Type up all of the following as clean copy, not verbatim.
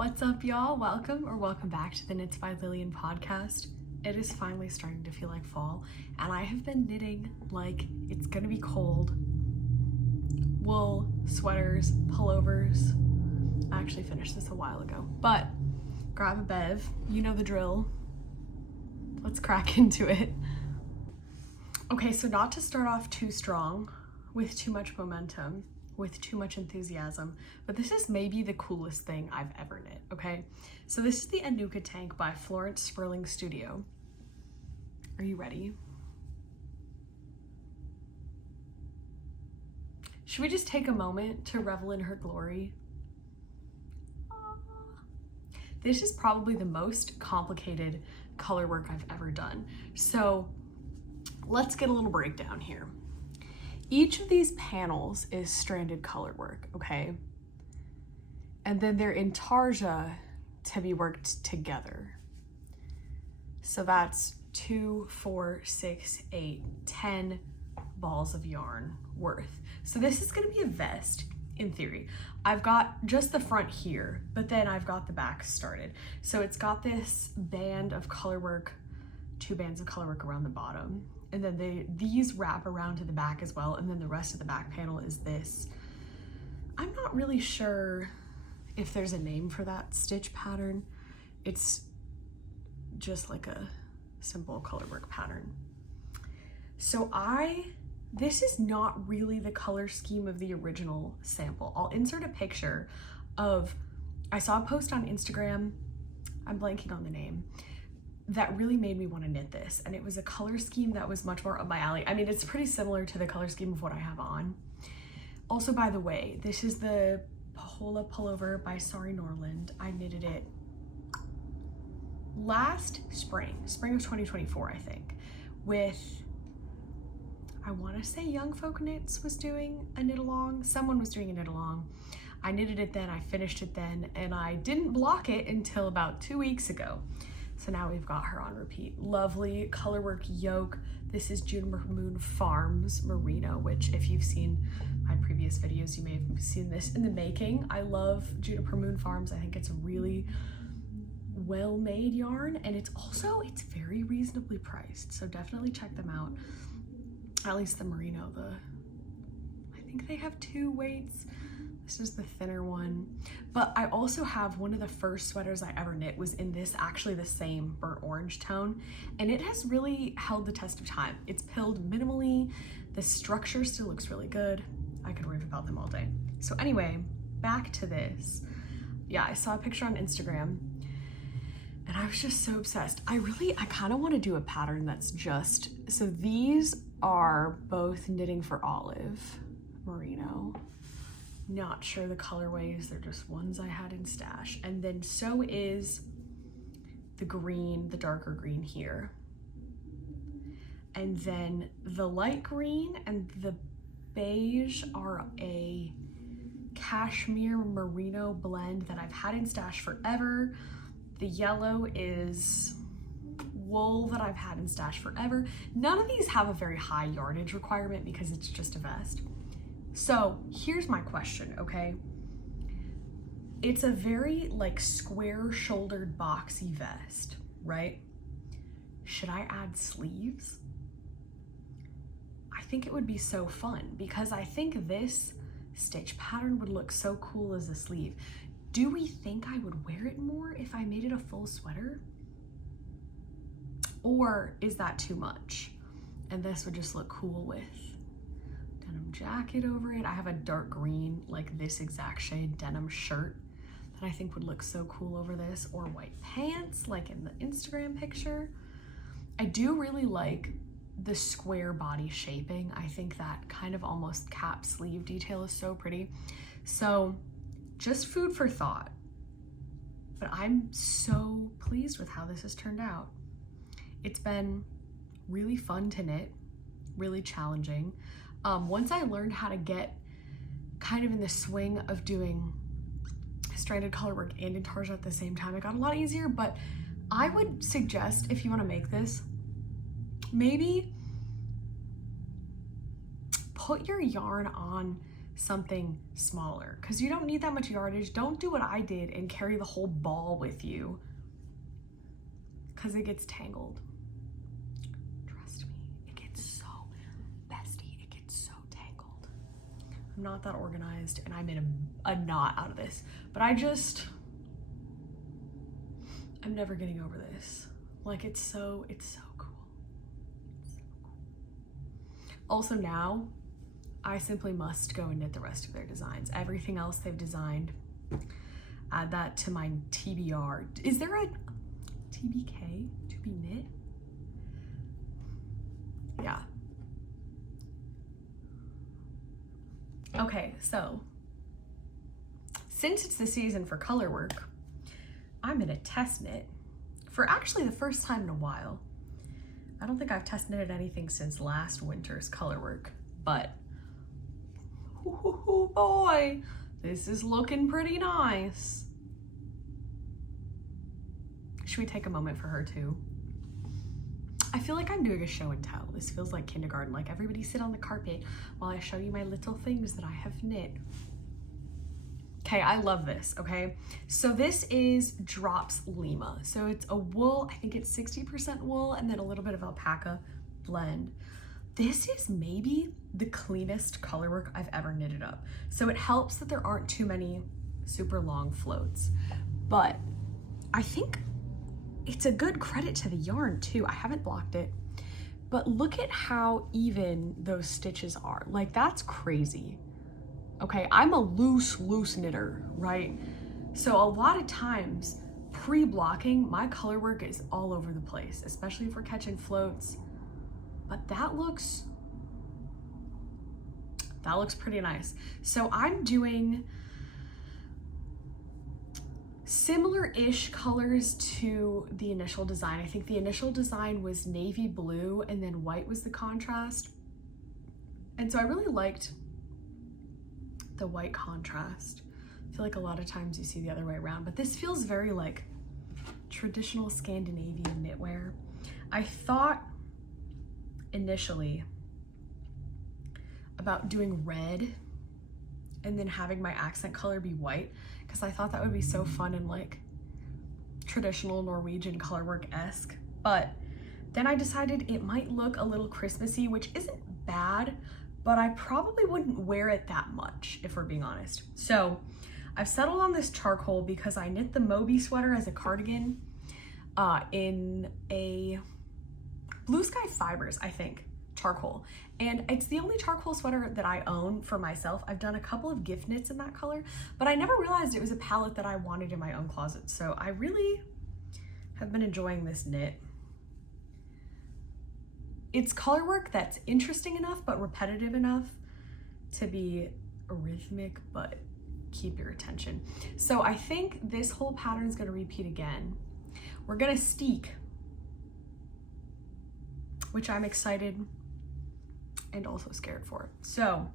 What's up, y'all? Welcome back to the Knits by Lillian podcast. It is finally starting to feel like fall, and I have been knitting like it's gonna be cold. Wool, sweaters, pullovers. I actually finished this a while ago, but grab a bev, you know the drill. Let's crack into it. Okay, so not to start off too strong, with too much momentum, with too much enthusiasm, but this is maybe the coolest thing I've ever knit, okay? So this is the Anouka Tank by Florence Sperling Studio. Are you ready? Should we just take a moment to revel in her glory? This is probably the most complicated color work I've ever done. So let's get a little breakdown here. Each of these panels is stranded color work, okay? And then they're in tarja to be worked together. So that's 2, 4, 6, 8, 10 balls of yarn worth. So this is gonna be a vest in theory. I've got just the front here, but then I've got the back started. So it's got this band of color work, 2 bands of color work around the bottom. And then these wrap around to the back as well. And then the rest of the back panel is this. I'm not really sure if there's a name for that stitch pattern. It's just like a simple color work pattern. So this is not really the color scheme of the original sample. I'll insert a picture of, I saw a post on Instagram, I'm blanking on the name, that really made me want to knit this. And it was a color scheme that was much more up my alley. I mean, it's pretty similar to the color scheme of what I have on. Also, by the way, this is the Pohjola pullover by Sari Norland. I knitted it last spring of 2024, I think, with, I want to say Young Folk Knits was doing a knit along. Someone was doing a knit along. I knitted it then, I finished it then, and I didn't block it until about 2 weeks ago. So now we've got her on repeat. Lovely colorwork yoke. This is Juniper Moon Farms merino, which if you've seen my previous videos, you may have seen this in the making. I love Juniper Moon Farms. I think it's a really well-made yarn, and it's very reasonably priced. So definitely check them out. At least the merino, I think they have 2 weights. This is the thinner one. But I also have one of the first sweaters I ever knit was in this, actually the same burnt orange tone. And it has really held the test of time. It's pilled minimally. The structure still looks really good. I could rave about them all day. So anyway, back to this. Yeah, I saw a picture on Instagram and I was just so obsessed. I kind of want to do a pattern that's just, so these are both knitting for Olive merino. Not sure the colorways, they're just ones I had in stash. And then so is the green, the darker green here. And then the light green and the beige are a cashmere merino blend that I've had in stash forever. The yellow is wool that I've had in stash forever. None of these have a very high yardage requirement because it's just a vest. So here's my question, okay? It's a very like square shouldered boxy vest, right? Should I add sleeves? I think it would be so fun because I think this stitch pattern would look so cool as a sleeve. Do we think I would wear it more if I made it a full sweater? Or is that too much? And this would just look cool with denim jacket over it. I have a dark green, like this exact shade denim shirt that I think would look so cool over this, or white pants like in the Instagram picture. I do really like the square body shaping. I think that kind of almost cap sleeve detail is so pretty. So just food for thought, but I'm so pleased with how this has turned out. It's been really fun to knit, really challenging. Once I learned how to get kind of in the swing of doing stranded color work and intarsia at the same time, it got a lot easier. But I would suggest, if you want to make this, maybe put your yarn on something smaller because you don't need that much yardage. Don't do what I did and carry the whole ball with you because it gets tangled. Trust me, it gets so, bestie, it gets so tangled. I'm not that organized and I made a knot out of this, but I'm never getting over this. Like it's so cool. It's so cool. Also now, I simply must go and knit the rest of their designs. Everything else they've designed, add that to my TBR. Is there a TBK to be knit? Yeah. Okay, so since it's the season for color work, I'm gonna test knit for actually the first time in a while. I don't think I've test knitted anything since last winter's color work, but oh boy, this is looking pretty nice. Should we take a moment for her too? I feel like I'm doing a show and tell. This feels like kindergarten, like everybody sit on the carpet while I show you my little things that I have knit. Okay, I love this, okay? So this is Drops Lima. So it's a wool, I think it's 60% wool and then a little bit of alpaca blend. This is maybe the cleanest color work I've ever knitted up. So it helps that there aren't too many super long floats, but I think it's a good credit to the yarn too. I haven't blocked it, but look at how even those stitches are. Like that's crazy. Okay, I'm a loose knitter, right? So a lot of times pre-blocking, my color work is all over the place, especially if we're catching floats. But that looks pretty nice. So I'm doing similar-ish colors to the initial design. I think the initial design was navy blue and then white was the contrast. And so I really liked the white contrast. I feel like a lot of times you see the other way around, but this feels very like traditional Scandinavian knitwear. I thought initially about doing red and then having my accent color be white because I thought that would be so fun and like traditional Norwegian color work-esque, but then I decided it might look a little Christmassy, which isn't bad, but I probably wouldn't wear it that much if we're being honest. So I've settled on this charcoal because I knit the Moby sweater as a cardigan in a Blue Sky Fibers, I think, charcoal. And it's the only charcoal sweater that I own for myself. I've done a couple of gift knits in that color, but I never realized it was a palette that I wanted in my own closet. So I really have been enjoying this knit. It's color work that's interesting enough, but repetitive enough to be rhythmic, but keep your attention. So I think this whole pattern is gonna repeat again. We're gonna steek, which I'm excited and also scared for. So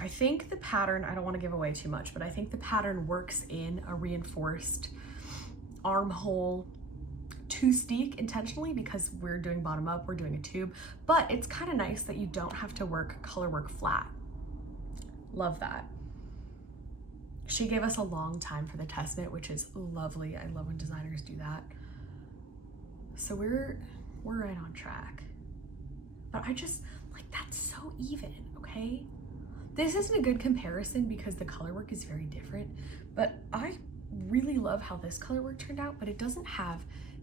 I think the pattern, I don't wanna give away too much, but I think the pattern works in a reinforced armhole to steek intentionally because we're doing bottom up, we're doing a tube, but it's kind of nice that you don't have to work color work flat. Love that. She gave us a long time for the test knit, which is lovely. I love when designers do that. So we're right on track. But I just, like, that's so even, okay? This isn't a good comparison because the color work is very different, but I really love how this color work turned out, but it doesn't have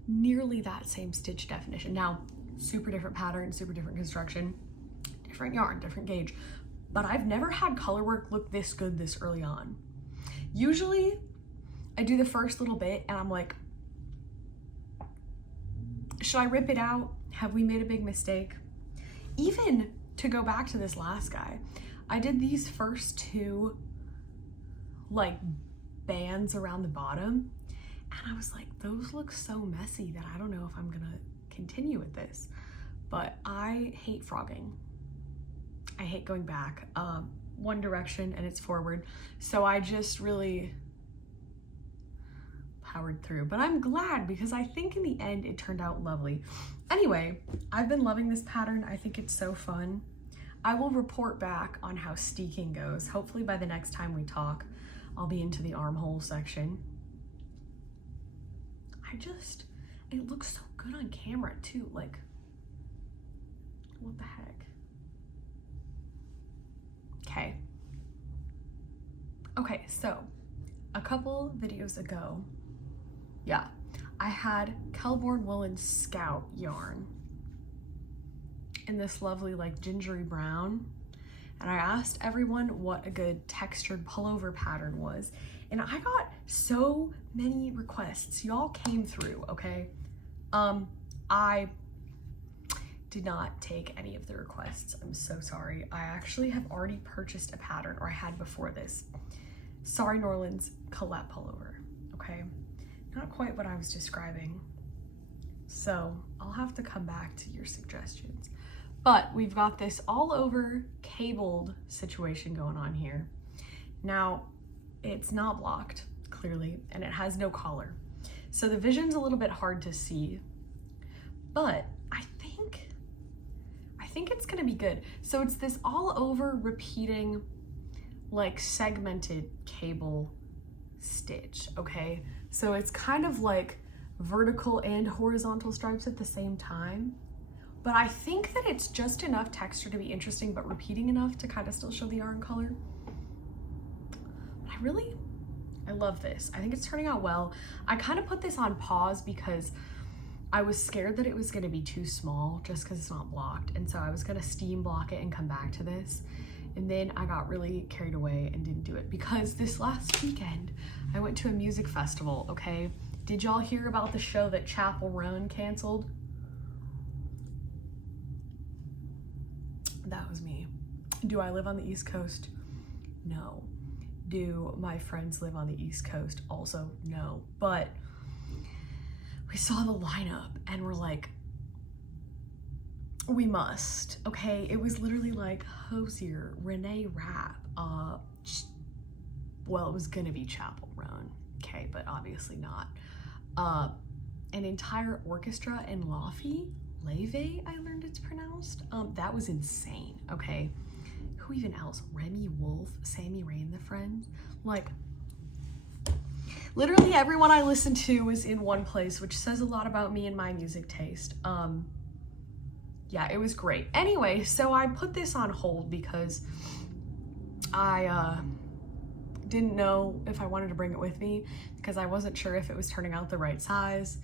nearly that same stitch definition. Now, super different pattern, super different construction, different yarn, different gauge, but I've never had color work look this good this early on. Usually I do the first little bit and I'm like, should I rip it out? Have we made a big mistake? Even to go back to this last guy, I did these first two like bands around the bottom and I was like, those look so messy that I don't know if I'm gonna continue with this. But I hate frogging. I hate going back one direction and it's forward. So I just really powered through, but I'm glad because I think in the end it turned out lovely. Anyway, I've been loving this pattern. I think it's so fun. I will report back on how steeking goes. Hopefully by the next time we talk, I'll be into the armhole section. It looks so good on camera too. Like, what the heck? Okay. Okay, so a couple videos ago, yeah, I had Kelbourne Woolen Scout yarn in this lovely like gingery brown, and I asked everyone what a good textured pullover pattern was, and I got so many requests. Y'all came through, okay? I did not take any of the requests. I'm so sorry. I actually have already purchased a pattern, or I had before this. Sorry, Norland's Colette Pullover, okay? Not quite what I was describing. So I'll have to come back to your suggestions. But we've got this all over cabled situation going on here. Now, it's not blocked, clearly, and it has no collar. So the vision's a little bit hard to see, but I think it's gonna be good. So it's this all over repeating, like segmented cable stitch, okay? So it's kind of like vertical and horizontal stripes at the same time. But I think that it's just enough texture to be interesting, but repeating enough to kind of still show the yarn color. I love this. I think it's turning out well. I kind of put this on pause because I was scared that it was gonna be too small just because it's not blocked. And so I was gonna steam block it and come back to this. And then I got really carried away and didn't do it because this last weekend I went to a music festival, okay? Did y'all hear about the show that Chapel Roan canceled? That was me. Do I live on the East Coast? No. Do my friends live on the East Coast? Also, no. But we saw the lineup and we're like, we must, okay? It was literally like Hosier, Renee Rapp, well, it was gonna be Chapel Roan, okay, but obviously not. An entire orchestra in Leve, I learned it's pronounced. That was insane, okay? Who even else? Remy Wolf, Sammy Rain, the Friends. Like, literally everyone I listened to was in one place, which says a lot about me and my music taste. Yeah, it was great. Anyway, so I put this on hold because I didn't know if I wanted to bring it with me because I wasn't sure if it was turning out the right size.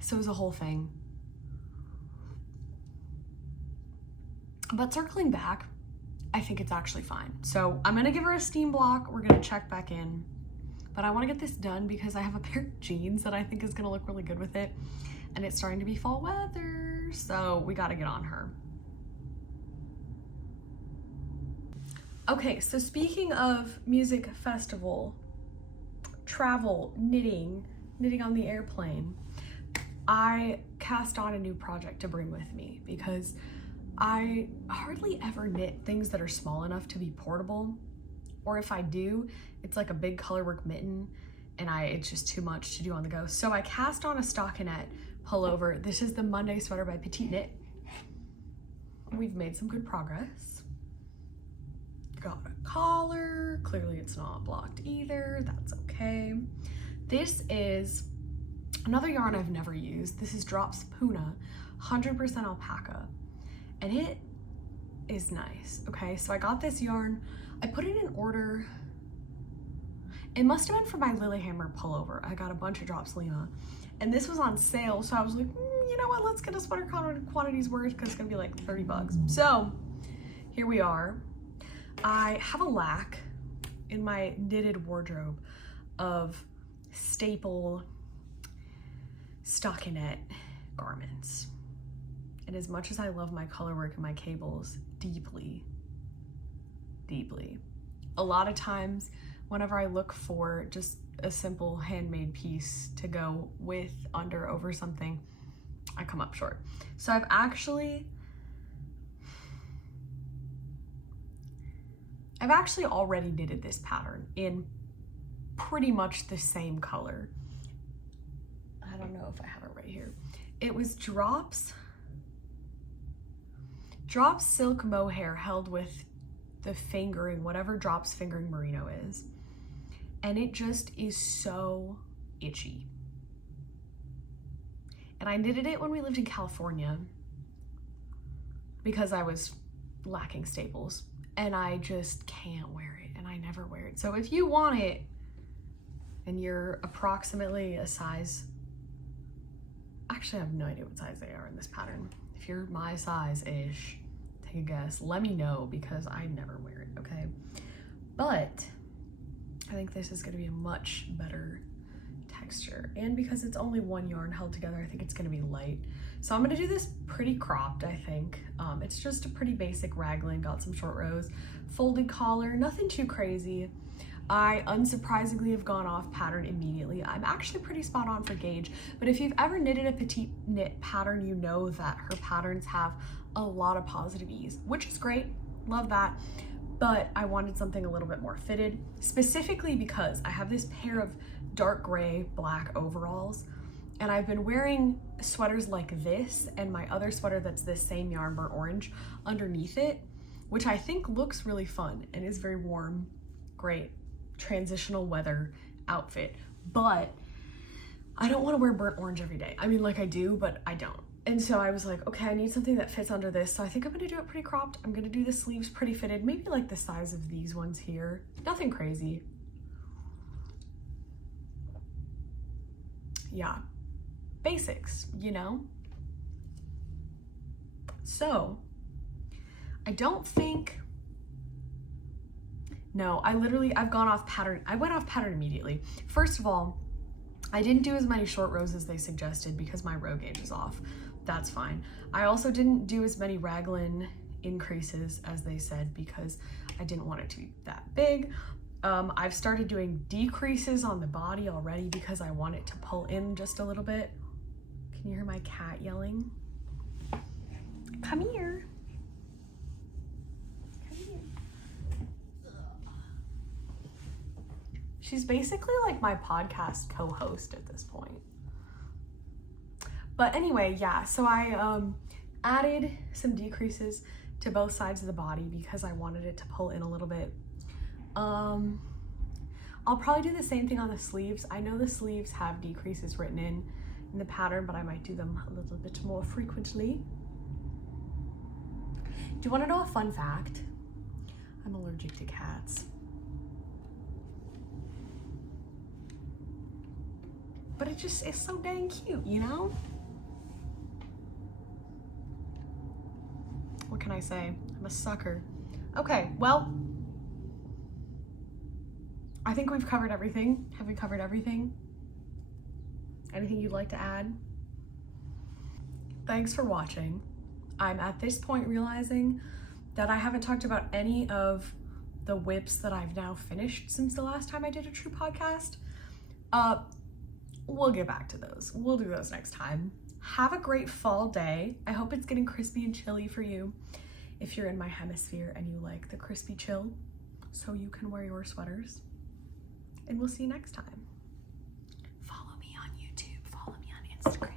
So it was a whole thing. But circling back, I think it's actually fine. So I'm gonna give her a steam block. We're gonna check back in. But I wanna get this done because I have a pair of jeans that I think is gonna look really good with it. And it's starting to be fall weather, so we gotta get on her. Okay, so speaking of music festival, travel, knitting on the airplane, I cast on a new project to bring with me because I hardly ever knit things that are small enough to be portable, or if I do, it's like a big colorwork mitten and it's just too much to do on the go. So I cast on a stockinette pullover. This is the Monday sweater by Petite Knit. We've made some good progress. Got a collar. Clearly it's not blocked either. That's okay. This is another yarn I've never used. This is Drops Puna, 100% alpaca. And it is nice, okay? So I got this yarn. I put it in order. It must have been for my Lillehammer pullover. I got a bunch of Drops Lima. And this was on sale, so I was like, you know what? Let's get a sweater quantities worth because it's gonna be like 30 bucks. So here we are. I have a lack in my knitted wardrobe of staple stockinette garments. And as much as I love my colorwork and my cables deeply, a lot of times whenever I look for just a simple handmade piece to go with, under, over something, I come up short. So I've actually already knitted this pattern in pretty much the same color. I don't know if I have it right here. It was Drops Drops silk mohair held with the fingering, whatever Drops fingering merino is. And it just is so itchy. And I knitted it when we lived in California because I was lacking staples, and I just can't wear it, and I never wear it. So if you want it and you're approximately a size, actually I have no idea what size they are in this pattern. If you're my size-ish, take a guess. Let me know because I never wear it, okay? But I think this is gonna be a much better texture. And because it's only one yarn held together, I think it's gonna be light. So I'm gonna do this pretty cropped, I think. It's just a pretty basic raglan, got some short rows, folded collar, nothing too crazy. I unsurprisingly have gone off pattern immediately. I'm actually pretty spot on for gauge, but if you've ever knitted a petite knit pattern, you know that her patterns have a lot of positive ease, which is great, love that. But I wanted something a little bit more fitted, specifically because I have this pair of dark gray black overalls, and I've been wearing sweaters like this and my other sweater that's this same yarn, burnt orange, underneath it, which I think looks really fun and is very warm, great transitional weather outfit. But I don't want to wear burnt orange every day. I mean, like I do, but I don't. And so I was like, okay, I need something that fits under this. So I think I'm gonna do it pretty cropped. I'm gonna do the sleeves pretty fitted, maybe like the size of these ones here. Nothing crazy. Yeah, basics, you know? So I don't think, no, I've gone off pattern. I went off pattern immediately. First of all, I didn't do as many short rows as they suggested because my row gauge is off. That's fine. I also didn't do as many raglan increases as they said because I didn't want it to be that big. I've started doing decreases on the body already because I want it to pull in just a little bit. Can you hear my cat yelling? Come here. Come here. She's basically like my podcast co-host at this point. But anyway, yeah, so I added some decreases to both sides of the body because I wanted it to pull in a little bit. I'll probably do the same thing on the sleeves. I know the sleeves have decreases written in the pattern, but I might do them a little bit more frequently. Do you want to know a fun fact? I'm allergic to cats. But it just is so dang cute, you know? What can I say? I'm a sucker. Okay, well, I think we've covered everything. Have we covered everything? Anything you'd like to add? Thanks for watching. I'm at this point realizing that I haven't talked about any of the whips that I've now finished since the last time I did a true podcast. We'll get back to those. We'll do those next time. Have a great fall day. I hope it's getting crispy and chilly for you if you're in my hemisphere and you like the crispy chill so you can wear your sweaters. And we'll see you next time. Follow me on YouTube. Follow me on Instagram.